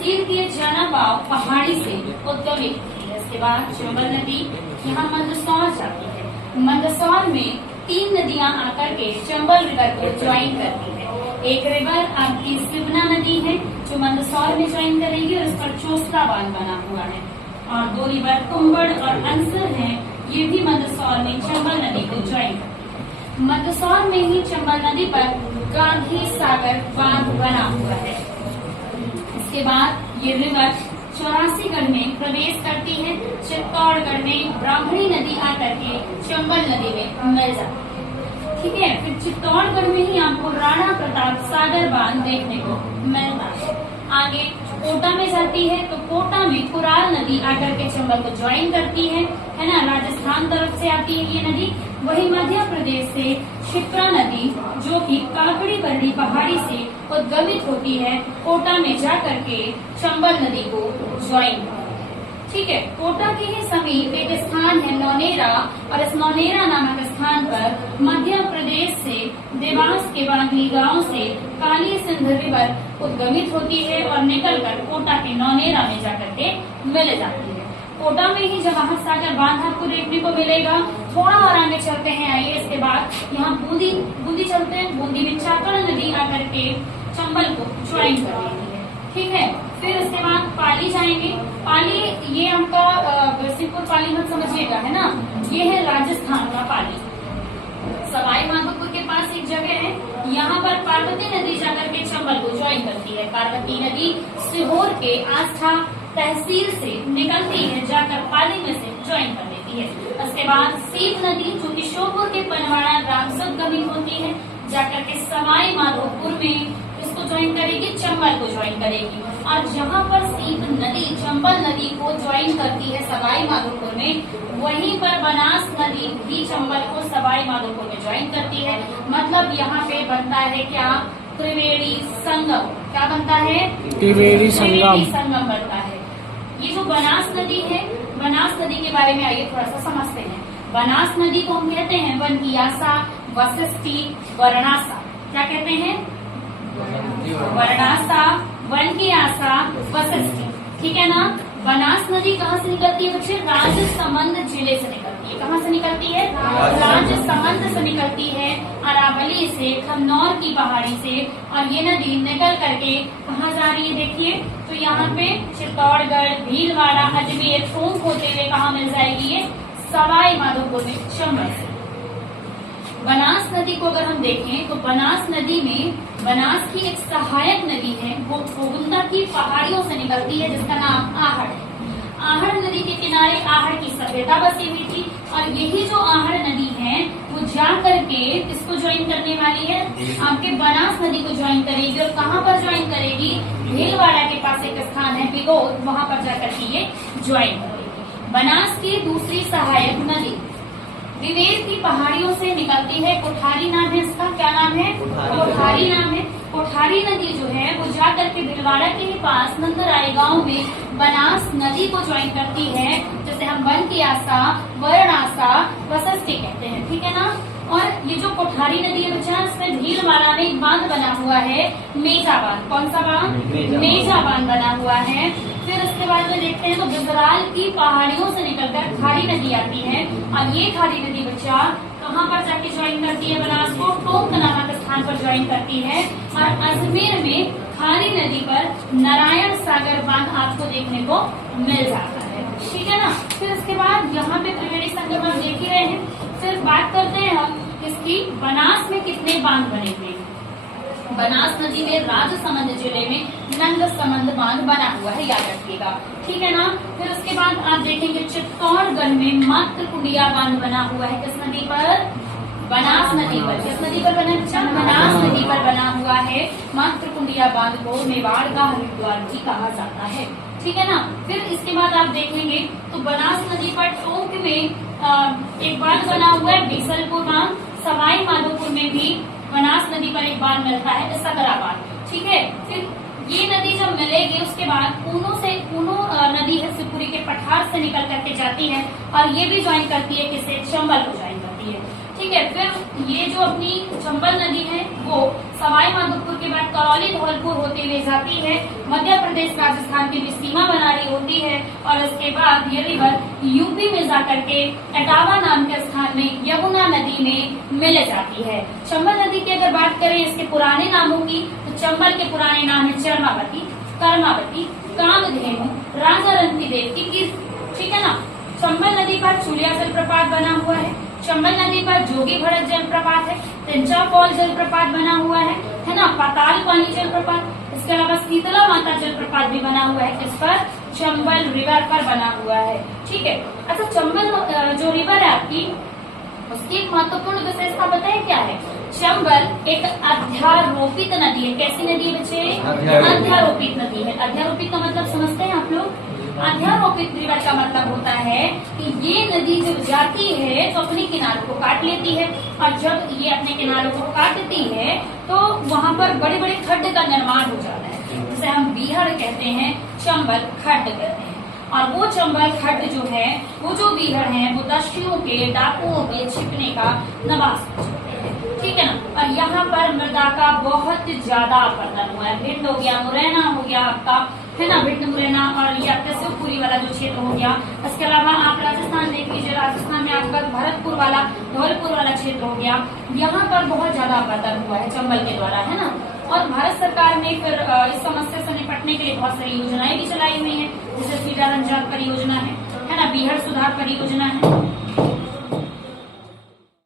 तहसील की जनाबाव पहाड़ी से उद्गमित होती है। इसके बाद चंबल नदी यहाँ मंदसौर जाती है। मंदसौर में 3 नदियां आकर के चंबल रिवर को ज्वाइन करती है। एक रिवर आपकी सिवना नदी है जो मंदसौर में ज्वाइन करेगी और इस पर चोस्ता बांध बना हुआ है, और 2 रिवर कुंबड़ और अंसर हैं, ये भी मंदसौर में चंबल नदी को ज्वाइन करती है। मंदसौर में ही चंबल नदी पर गांधी सागर बांध बना हुआ है। इसके बाद ये रिवर 84गढ़ में प्रवेश करती है। चित्तौड़गढ़ में ब्राह्मणी नदी आकर के चंबल नदी में मिल जाती है। ठीक है, फिर चित्तौड़गढ़ में ही आपको राणा प्रताप सागर बांध देखने को मिलता है। आगे कोटा में जाती है तो कोटा में कुराल नदी आकर के चंबल को ज्वाइन करती है ना, राजस्थान तरफ से आती है ये नदी। वही मध्य प्रदेश से क्षिप्रा नदी जो कि काकड़ी बरड़ी पहाड़ी से उद्गमित होती है, कोटा में जाकर के चंबल नदी को ज्वाइन। ठीक है, कोटा के ही समीप एक स्थान है नौनेरा, और इस नौनेरा नामक स्थान पर मध्य प्रदेश से देवास के बांगली गांव से काली सिंध रिवर उद्गमित होती है और निकलकर कोटा के नौनेरा में जाकर के मिल जाती है। कोटा में ही जवाहर सागर बांध आपको देखने को मिलेगा। थोड़ा और आगे चलते हैं, आइए। इसके बाद यहाँ बूंदी चलते हैं। बूंदी में चाकड़ नदी आकर के चंबल को ज्वाइन कर लेती है। ठीक है, फिर उसके बाद पाली जाएंगे। पाली ये आपका सिर्फ पाली मत समझिएगा, है ना, ये है राजस्थान का पाली। सवाई माधोपुर के पास एक जगह है, यहाँ पर पार्वती नदी जाकर के चंबल को ज्वाइन करती है। पार्वती नदी सीहोर के आस्था तहसील से निकलती है, जाकर पाली में से ज्वाइन कर लेती है। उसके बाद सीप नदी जो कि श्योपुर के पनवाड़ा ग्राम से उद्गमित होती है, जाकर के सवाई माधोपुर में इसको ज्वाइन करेगी, चंबल को ज्वाइन करेगी। और जहाँ पर सीप नदी चंबल नदी को ज्वाइन करती है सवाई माधोपुर में, वहीं पर बनास नदी भी चंबल को सवाई माधोपुर में ज्वाइन करती है। मतलब यहाँ पे बनता है क्या, त्रिवेणी संगम। क्या बनता है? त्रिवेणी संगम बनता है। ये जो बनास नदी है, बनास नदी के बारे में आइए थोड़ा सा समझते हैं। बनास नदी को हम कहते हैं वनकियासा, वशिष्ठी, वर्णासा। क्या कहते हैं? वर्णासा, वनकियासा, वशिष्ठी। ठीक है ना। बनास नदी कहाँ से निकलती है बच्चे? राजसमंद जिले से निकलती है। कहाँ से निकलती है? राजसमंद से निकलती है, अरावली से, खन्नौर की पहाड़ी से। और ये नदी निकल करके कहाँ जा रही है देखिए, तो यहाँ पे चित्तौड़गढ़, भीलवाड़ा, अजमेर, टोंक होते हुए कहाँ मिल जाएगी ये? सवाई माधोपुर में चंबल से। बनास नदी को अगर हम देखें तो बनास नदी में बनास की एक सहायक नदी है, वो गोविंदा की पहाड़ियों से निकलती है, जिसका नाम आहड़ है। आहड़ नदी के किनारे आहड़ की सभ्यता बसी हुई थी, और यही जो आहड़ नदी है वो जा करके किसको ज्वाइन करने वाली है? आपके बनास नदी को ज्वाइन करेगी। और कहाँ पर ज्वाइन करेगी? भीलवाड़ा के पास एक स्थान है बिगोद, वहां पर जाकर के ये ज्वाइन करेगी। बनास की दूसरी सहायक नदी विवेर की पहाड़ियों से निकलती है, कोठारी नाम है इसका। क्या नाम है? कोठारी नाम है। कोठारी नदी जो है वो जाकर के भीलवाड़ा के ही पास नंदराई गांव में बनास नदी को ज्वाइन करती है, जिसे हम वनकियासा, वर्णासा, वशिष्ठी कहते हैं। ठीक है ना। और ये जो कोठारी नदी है बच्चा, इसमें भीलवाड़ा में एक बांध बना हुआ है, मेजा बांध। कौन सा बांध? मेजा बांध बना हुआ है। फिर उसके बाद में देखते हैं तो गुजराल की पहाड़ियों से निकलकर खारी नदी आती है, और ये खारी नदी बच्चा कहाँ पर जाके ज्वाइन करती है? बनास को टोंक नामक स्थान पर ज्वाइन करती है। और अजमेर में खारी नदी पर नारायण सागर बांध आपको देखने को मिल जाता है। ठीक है ना। फिर उसके बाद यहाँ पे त्रिवेणी संगम हम देख ही रहे हैं। फिर बात करते हैं हम इसकी, बनास में कितने बांध बने हुए हैं। बनास नदी में राजसमंद जिले में नंदसमंद बांध बना हुआ है, याद रखिएगा। ठीक है ना। फिर उसके बाद आप देखेंगे चित्तौड़गढ़ में मातृकुंडिया बांध बना हुआ है। किस नदी पर? बनास नदी पर। किस नदी पर बना? बनास नदी पर बना हुआ है। मातृकुंडिया बांध को मेवाड़ का हरिद्वार भी कहा जाता है। ठीक है ना। फिर इसके बाद आप देखेंगे तो बनास नदी पर टोंक में एक बांध बना हुआ है, बीसलपुर बांध। सवाई माधोपुर में भी बनास नदी पर एक बांध मिलता है, सकरा बांध। ठीक है। फिर ये नदी जब मिलेगी उसके बाद ऊनो नदी है शिवपुरी के पठार से निकल करके जाती है, और ये भी ज्वाइन करती है किसे? चंबल को ज्वाइन करती है। ठीक ठीक है। फिर ये जो अपनी चंबल नदी है वो सवाई माधोपुर के बाद करौली धौलपुर होते हुए जाती है, मध्य प्रदेश राजस्थान की भी सीमा बना रही होती है और उसके बाद ये रिवर यूपी में जाकर के एटावा नाम के स्थान में यमुना नदी में मिल जाती है। चंबल नदी की अगर बात करें इसके पुराने नामों की, तो चंबल के पुराने नाम है चरमावती, कर्मावती, कामधेनु, राजा रंती देव की कीर्ति, ठीक है ना। चंबल नदी पर चुलिया जलप्रपात बना हुआ है, चंबल नदी पर जोगी भड़क जलप्रपात है, तिंचा फॉल जलप्रपात बना हुआ है ना, पाताल पानी जलप्रपात, इसके अलावा शीतला माता जलप्रपात भी बना हुआ है, इस पर चंबल रिवर पर बना हुआ है, ठीक है। अच्छा, चंबल जो रिवर है आपकी, उसकी एक महत्वपूर्ण विशेषता पता है क्या है? चंबल एक अध्यारोपित नदी है। कैसी नदी है बच्चे? अध्यारोपित नदी है। अध्यारोपित का मतलब समझते हैं आप लोग? अध्यारोपित रिवर का मतलब होता है कि ये नदी जब जाती है तो अपने किनारों को काट लेती है, और जब ये अपने किनारों को काटती है तो वहाँ पर बड़े बड़े खड्ड का निर्माण हो जाता है, जिसे हम बीहड़ कहते हैं, चंबल खड्ड कहते हैं। और वो चंबल खड्ड जो है, वो जो बीहड़ है, वो दस्युओं के, डाकुओं के छिपने का नवास होते हैं, ठीक है ना। और यहाँ पर मृदा का बहुत ज्यादा अपरदन हुआ है। भिंड हो गया, मुरैना हो गया आपका, है ना, भिंड मुरैना, और ये आपका शिवपुरी वाला जो क्षेत्र हो गया। इसके अलावा आप राजस्थान देख लीजिए, राजस्थान में आपका भरतपुर वाला, धौलपुर वाला क्षेत्र हो गया। यहाँ पर बहुत ज्यादा अपरदन हुआ है चंबल के द्वारा, है ना। और भारत सरकार ने फिर इस समस्या से निपटने के लिए बहुत सारी योजनाएं भी चलाई हुई है, जैसे सीतारंजन परियोजना है ना, बीहड़ सुधार परियोजना है,